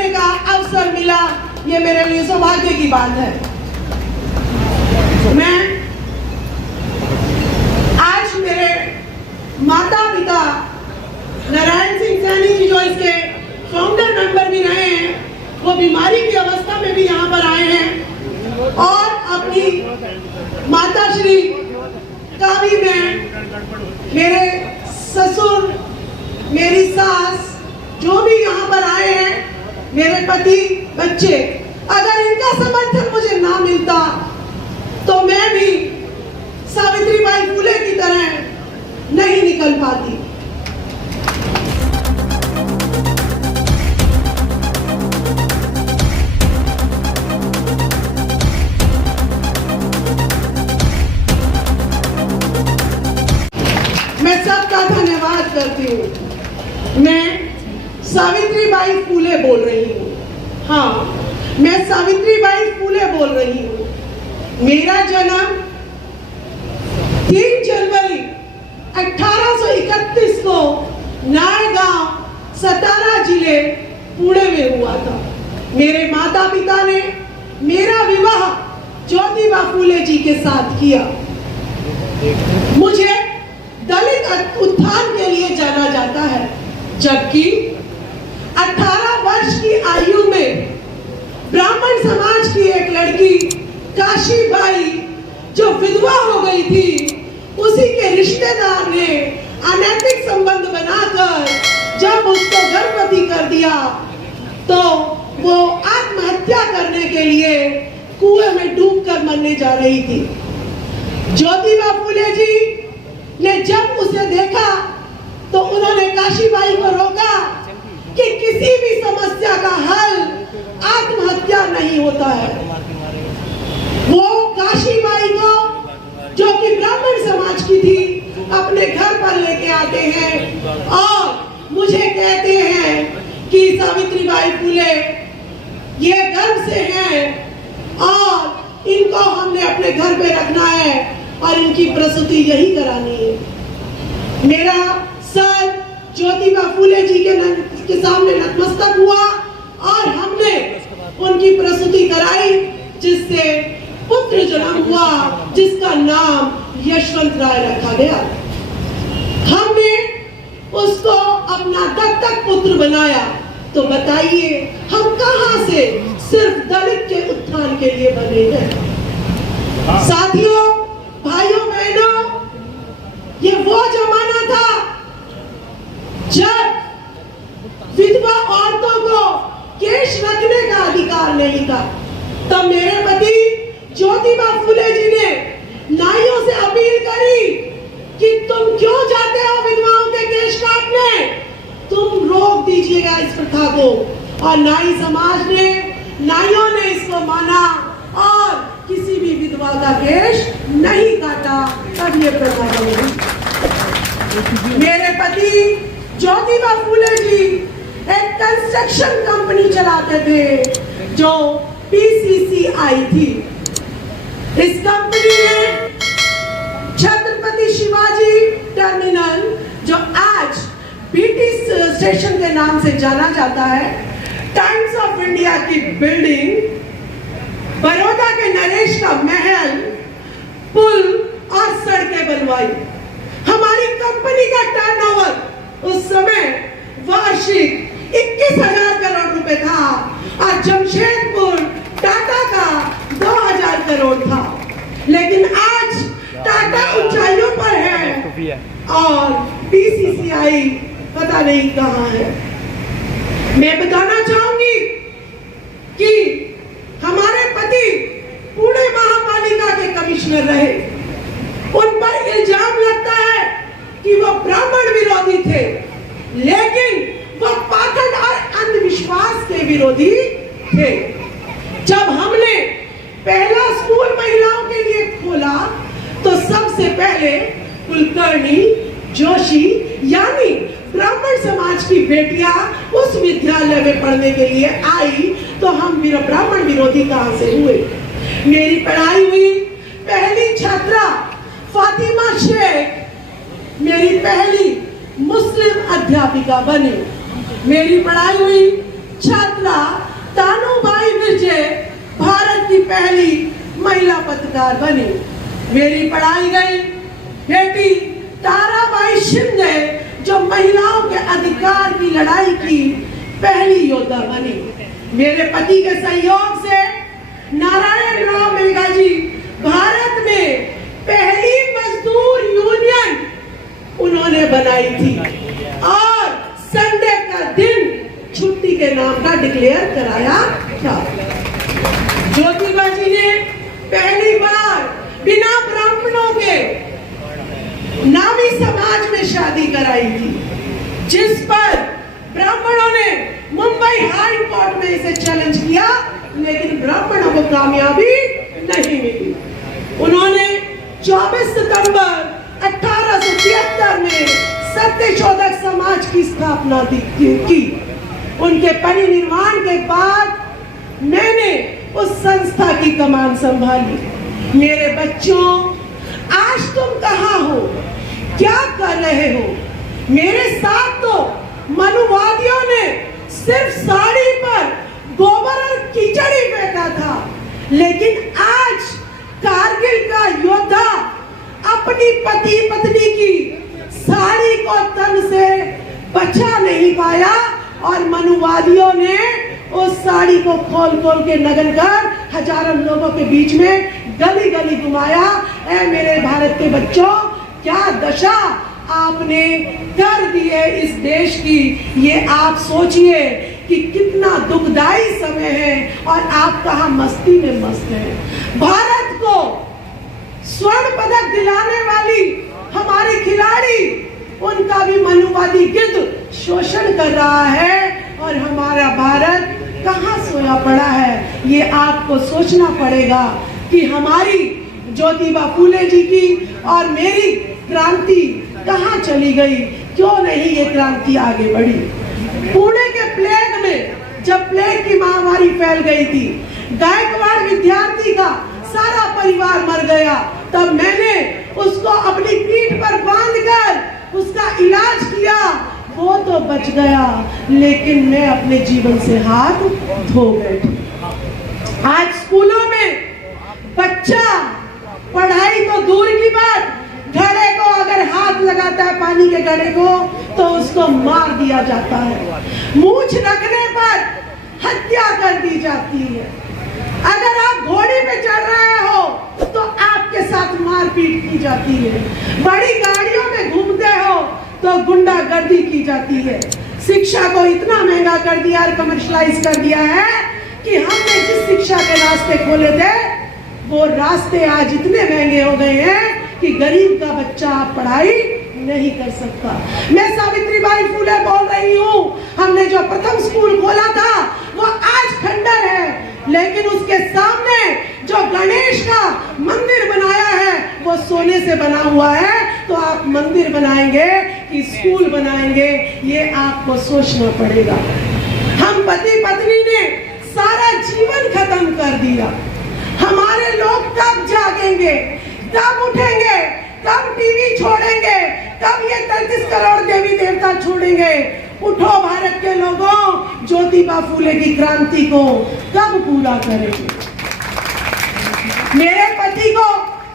करने का अवसर मिला, ये मेरे लिए सौभाग्य की बात है। मैं आज मेरे माता पिता नारायण सिंह सैनी जी जो इसके फाउंडर मेंबर भी रहे हैं, वो बीमारी की अवस्था में भी यहाँ पर आए हैं और अपनी माता श्री का भी मैं, मेरे ससुर, मेरी सास जो भी यहाँ पर आए हैं, मेरे पति, बच्चे, अगर इनका समर्थन मुझे ना मिलता तो मैं भी सावित्रीबाई फुले की तरह नहीं निकल पाती। मैं सबका धन्यवाद करती हूँ। मैं सावित्रीबाई फुले बोल रही हूँ। हाँ, मैं सावित्रीबाई फुले बोल रही हूँ। मेरा जन्म 3 जनवरी 1831 को नायगांव, सतारा जिले, पुणे में हुआ था। मेरे माता पिता ने मेरा विवाह ज्योतिबा फुले जी के साथ किया। मुझे दलित उत्थान के लिए जाना जाता है, जबकि 18 वर्ष की आयु में ब्राह्मण समाज की एक लड़की काशीबाई जो विधवा हो गई थी, उसी के रिश्तेदार ने अनैतिक संबंध बनाकर जब उसको गर्भवती कर दिया तो वो आत्महत्या करने के लिए कुएं में डूबकर मरने जा रही थी। ज्योतिबा फुले जी ने जब उसे देखा तो उन्होंने काशीबाई को रोका कि किसी भी समस्या का हल आत्महत्या नहीं होता है। वो काशीबाई को, जो कि ब्राह्मण समाज की थी, अपने घर पर लेके आते हैं और मुझे कहते हैं कि सावित्रीबाई फुले ये गर्भ से हैं और इनको हमने अपने घर पे रखना है और इनकी प्रसूति यही करानी है। मेरा सर ज्योतिबा फुले जी के सामने नतमस्तक हुआ और हमने उनकी प्रसूति कराई, जिससे पुत्र जन्म हुआ, जिसका नाम यशवंत राय रखा गया। हमने उसको अपना दत्तक पुत्र बनाया। तो बताइए हम कहां से सिर्फ दलित के उत्थान के लिए बने हैं। साथियों, भाइयों बहनों, ये वो जमाना था जब विधवा औरतों को केश रखने का अधिकार नहीं था। तब मेरे पति ज्योतिबा फुले जी ने नाइयों से अपील करी कि तुम क्यों जाते हो विधवाओं के केश काटने, तुम रोक दीजिएगा इस प्रथा को। और नाई समाज ने, नाइयों ने इसको माना और किसी भी विधवा का केश नहीं काटा। तब ये प्रथा बनी। मेरे पति ज्योतिबा फुले जी एक कंस्ट्रक्शन कंपनी चलाते थे जो PCCI थी। इस कंपनी ने छत्रपति शिवाजी टर्मिनल, जो आज BT स्टेशन के नाम से जाना जाता है, टाइम्स ऑफ इंडिया की बिल्डिंग, बड़ौदा के नरेश का महल, पुल और सड़कें बनवाई। हमारी कंपनी का टर्नओवर उस समय वार्षिक 21,000 करोड़ रुपए था और जमशेदपुर टाटा का 2,000 करोड़ था। लेकिन आज टाटा ऊंचाइयों पर है और PCCI पता नहीं कहां है। मैं बताना चाहूंगी कि हमारे पति पुणे महापालिका के कमिश्नर रहे। उन पर इल्जाम लगता है कि वो ब्राह्मण विरोधी थे, लेकिन वो पाखंड और अंधविश्वास के विरोधी थे। जब हमने पहला स्कूल महिलाओं के लिए खोला तो सबसे पहले कुलकर्णी, जोशी यानी ब्राह्मण समाज की बेटियां उस विद्यालय में पढ़ने के लिए आई, तो हम ब्राह्मण विरोधी कहां से हुए। मेरी पढ़ाई हुई, पहली छात्रा फातिमा शेख मेरी पहली मुस्लिम अध्यापिका बनी। मेरी पढ़ाई हुई छात्रा तानूबाई विजय भारत की पहली महिला पत्रकार बनी। मेरी पढ़ाई गई बेटी ताराबाई शिंदे जो महिलाओं के अधिकार की लड़ाई की पहली योद्धा बनी। मेरे पति के सहयोग से नारायण राव मेघाजी भारत में पहली मजदूर यूनियन उन्होंने बनाई थी और संडे का दिन छुट्टी के नाम का डिक्लेयर कराया था। ज्योतिबा जी ने पहली बार बिना ब्राह्मणों के नामी समाज में शादी कराई थी, जिस पर ब्राह्मणों ने मुंबई हाई कोर्ट में इसे चैलेंज किया, लेकिन ब्राह्मणों को कामयाबी नहीं मिली। उन्होंने 24 सितंबर 1873 में सत्यशोधक समाज की स्थापना की। उनके परिनिर्वाण के बाद मैंने उस संस्था की कमान संभाली। मेरे बच्चों, आज तुम कहाँ हो, क्या कर रहे हो? मेरे साथ तो मनुवादियों ने सिर्फ साड़ी पर गोबर और कीचड़ ही फेंका था, लेकिन आज कारगिल का योद्धा अपनी पति पत्नी की साड़ी को तन से बचा नहीं पाया और मनुवादियों ने उस साड़ी को खोल खोल के नगल कर हजारों लोगों के बीच में गली गली घुमाया। ऐ मेरे भारत के बच्चों, क्या दशा आपने कर दी है इस देश की, ये आप सोचिए कि कितना दुखदाई समय है और आप कहाँ मस्ती में मस्त हैं। भारत को स्वर्ण पदक दिलाने वाली हमारी खिलाड़ी, उनका भी मनुवादी गिद्ध शोषण कर रहा है और हमारा भारत कहाँ सोया पड़ा है। ये आपको सोचना पड़ेगा कि हमारी ज्योतिबा फूले जी की और मेरी क्रांति कहाँ चली गई, क्यों नहीं ये क्रांति आगे बढ़ी। पुणे के प्लेग में जब प्लेग की महामारी फैल गई थी, गायकवाड़ विद्यार्थी का सारा परिवार मर गया, तब मैंने उसको अपनी पीठ पर बांधकर उसका इलाज किया। वो तो बच गया, लेकिन मैं अपने जीवन से हाथ धो बैठी। आज स्कूलों में बच्चा पढ़ाई तो दूर की बात, घड़े को अगर हाथ लगाता है पानी के घड़े को तो उसको मार दिया जाता है। मूंछ रखने पर हत्या कर दी जाती है। अगर आप घोड़ी पे चढ़ रहे हो तो आपके साथ मारपीट की जाती है। बड़ी गाड़ियों में घूमते हो तो गुंडागर्दी की जाती है। शिक्षा को इतना महंगा कर दिया और कमर्शलाइज कर दिया है कि हमने जिस शिक्षा के रास्ते खोले थे वो रास्ते आज इतने महंगे हो गए हैं कि गरीब का बच्चा पढ़ाई नहीं कर सकता। मैं सावित्रीबाई फूले बोल रही हूँ। हमने जो प्रथम स्कूल खोला था वो आज खंडर है, लेकिन उसके सामने जो गणेश का मंदिर बनाया है वो सोने से बना हुआ है। तो आप मंदिर बनाएंगे कि स्कूल बनाएंगे, ये आपको सोचना पड़ेगा। हम पति पत्नी ने सारा जीवन खत्म कर दिया। हमारे लोग कब जागेंगे, कब उठेंगे, कब टीवी छोड़ेंगे, कब ये 33 करोड़ देवी देवता छोड़ेंगे? उठो भारत के लोगों, ज्योतिबा फूले की क्रांति को कब पूरा करेंगे? मेरे पति को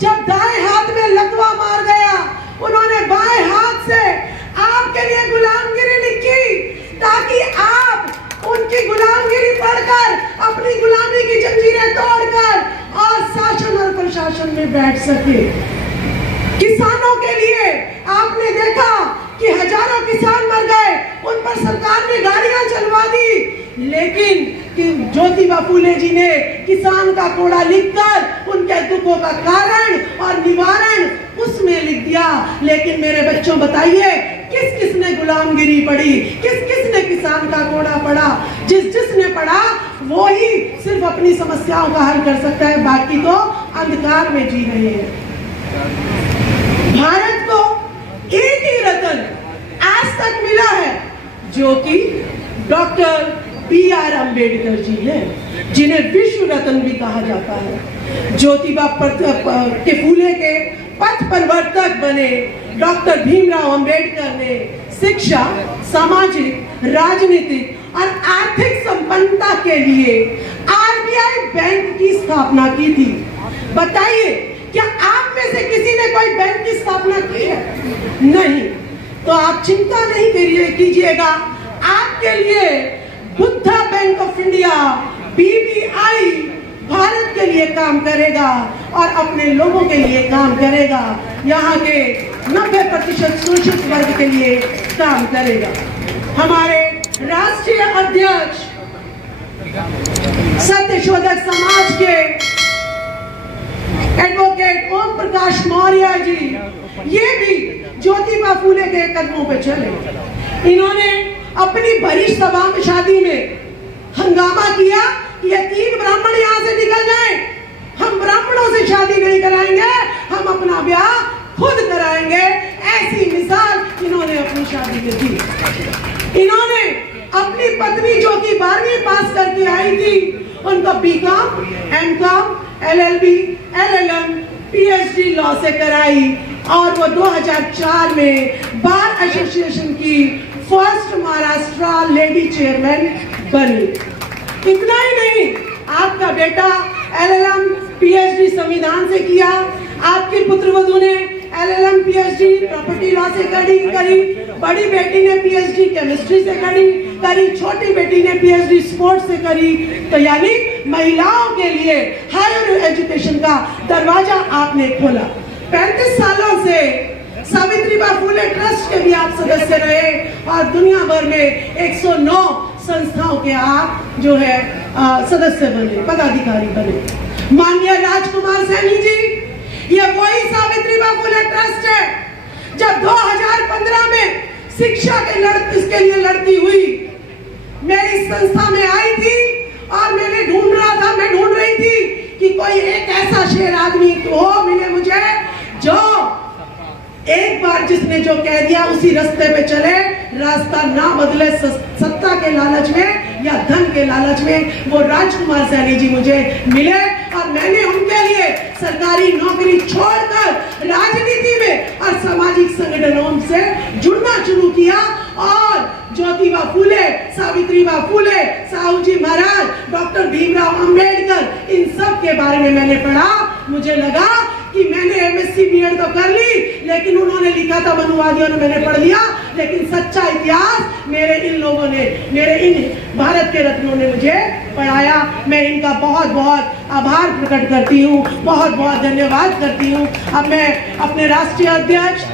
जब दाएं हाथ में लकवा मार गया, उन्होंने बाएं हाथ से आपके लिए गुलामगिरी लिखी ताकि आप उनकी गुलामगिरी पढ़कर अपनी गुलामी की जंजीरें तोड़कर और शासन और प्रशासन में बैठ सके। किसानों के लिए आपने देखा कि हजारों किसान मर गए, उन पर सरकार ने गाड़ियां चलवा दी, लेकिन ज्योतिबा फूले जी ने किसान का कोड़ा लिखकर उनके दुखों का कारण और निवारण उसमें लिख दिया। लेकिन मेरे बच्चों बताइए, किस किस ने गुलामगिरी पढ़ी, किस किस ने किसान का कोड़ा पढ़ा? जिसने पढ़ा वो ही सिर्फ अपनी समस्याओं का हल कर सकता है, बाकी तो अंधकार में जी रहे हैं। भारत को एक ही रत्न आज तक मिला है जो कि डॉक्टर B.R. अम्बेडकर जी हैं, जिन्हें विश्व रत्न भी कहा जाता है। ज्योतिबा के फूले के पथ परिवर्तक बने डॉक्टर भीमराव अम्बेडकर ने शिक्षा, सामाजिक, राजनीतिक और आर्थिक संपन्नता के लिए आरबीआई बैंक की स्थापना की थी। बताइए, क्या आप में से किसी ने कोई बैंक की स्थापना की है? नहीं। तो आप चिंता नहीं कीजिएगा, आपके लिए Buddha bank of India BBI Bharat के लिए काम करेगा और अपने लोगों के लिए काम करेगा, यहाँ के 90% शोषित वर्ग के लिए काम करेगा। हमारे राष्ट्रीय अध्यक्ष सत्यशोधक समाज के एडवोकेट ओम प्रकाश मौर्य जी, ये भी ज्योतिबा फूले के कदमों पे चले। इन्होंने अपनी बड़ी सभा में शादी में हंगामा किया कि ये 3 ब्राह्मण यहाँ से निकल जाएं, हम ब्राह्मणों से शादी नहीं कराएंगे, हम अपना ब्याह खुद कराएंगे। ऐसी मिसाल इन्होंने अपनी शादी में दी। इन्होंने अपनी पत्नी जो कि 12वीं पास करके आई थी, उनको BCom, MCom, LLB, LLM, PhD law से कराई और वो 2004 में बार एसोसिएशन की फर्स्ट महाराष्ट्र लेडी चेयरमैन बनी। इतना ही नहीं, आपका बेटा LLM PhD संविधान से किया, आपकी पुत्रवधू ने LLM PhD प्रॉपर्टी लॉ से करी, बड़ी बेटी ने PhD केमिस्ट्री से करी, छोटी बेटी ने PhD स्पोर्ट्स से करी। तो यानी महिलाओं के लिए हायर एजुकेशन का दरवाजा आपने खोला। 35 सालों से सावित्रीबाई फुले ट्रस्ट के भी आप सदस्य रहे और दुनिया भर में 109 संस्थाओं के आप जो है सदस्य बने, पदाधिकारी बने। माननीय राजकुमार सैनी जी, ये वही सावित्रीबाई फुले ट्रस्ट है जब 2015 में शिक्षा के लिए लड़ती हुई मैं इस संस्था में आई थी और मैं ढूंढ रही थी कि कोई एक ऐसा शेर आदमी हो मिले मुझे जो एक बार जिसने जो कह दिया उसी रास्ते पे चले, रास्ता ना बदले सत्ता के लालच में या धन के लालच में। वो राजकुमार सैनी जी मुझे मिले और मैंने उनके लिए सरकारी नौकरी छोड़कर राजनीति में और सामाजिक संगठनों से जुड़ना शुरू किया और ज्योतिबा फूले, सावित्रीबाई फूले, साहू जी महाराज, डॉक्टर भीमराव अंबेडकर, इन सब के बारे में मैंने पढ़ा। मुझे लगा कि मैंने MSc B.Ed तो कर ली, लेकिन उन्होंने लिखा था मनुवादियों ने, मैंने पढ़ लिया, लेकिन सच्चा इतिहास मेरे इन लोगों ने, मेरे इन भारत के रत्नों ने मुझे पढ़ाया। मैं इनका बहुत बहुत आभार प्रकट करती हूँ, बहुत बहुत धन्यवाद करती हूँ। अब मैं अपने राष्ट्रीय अध्यक्ष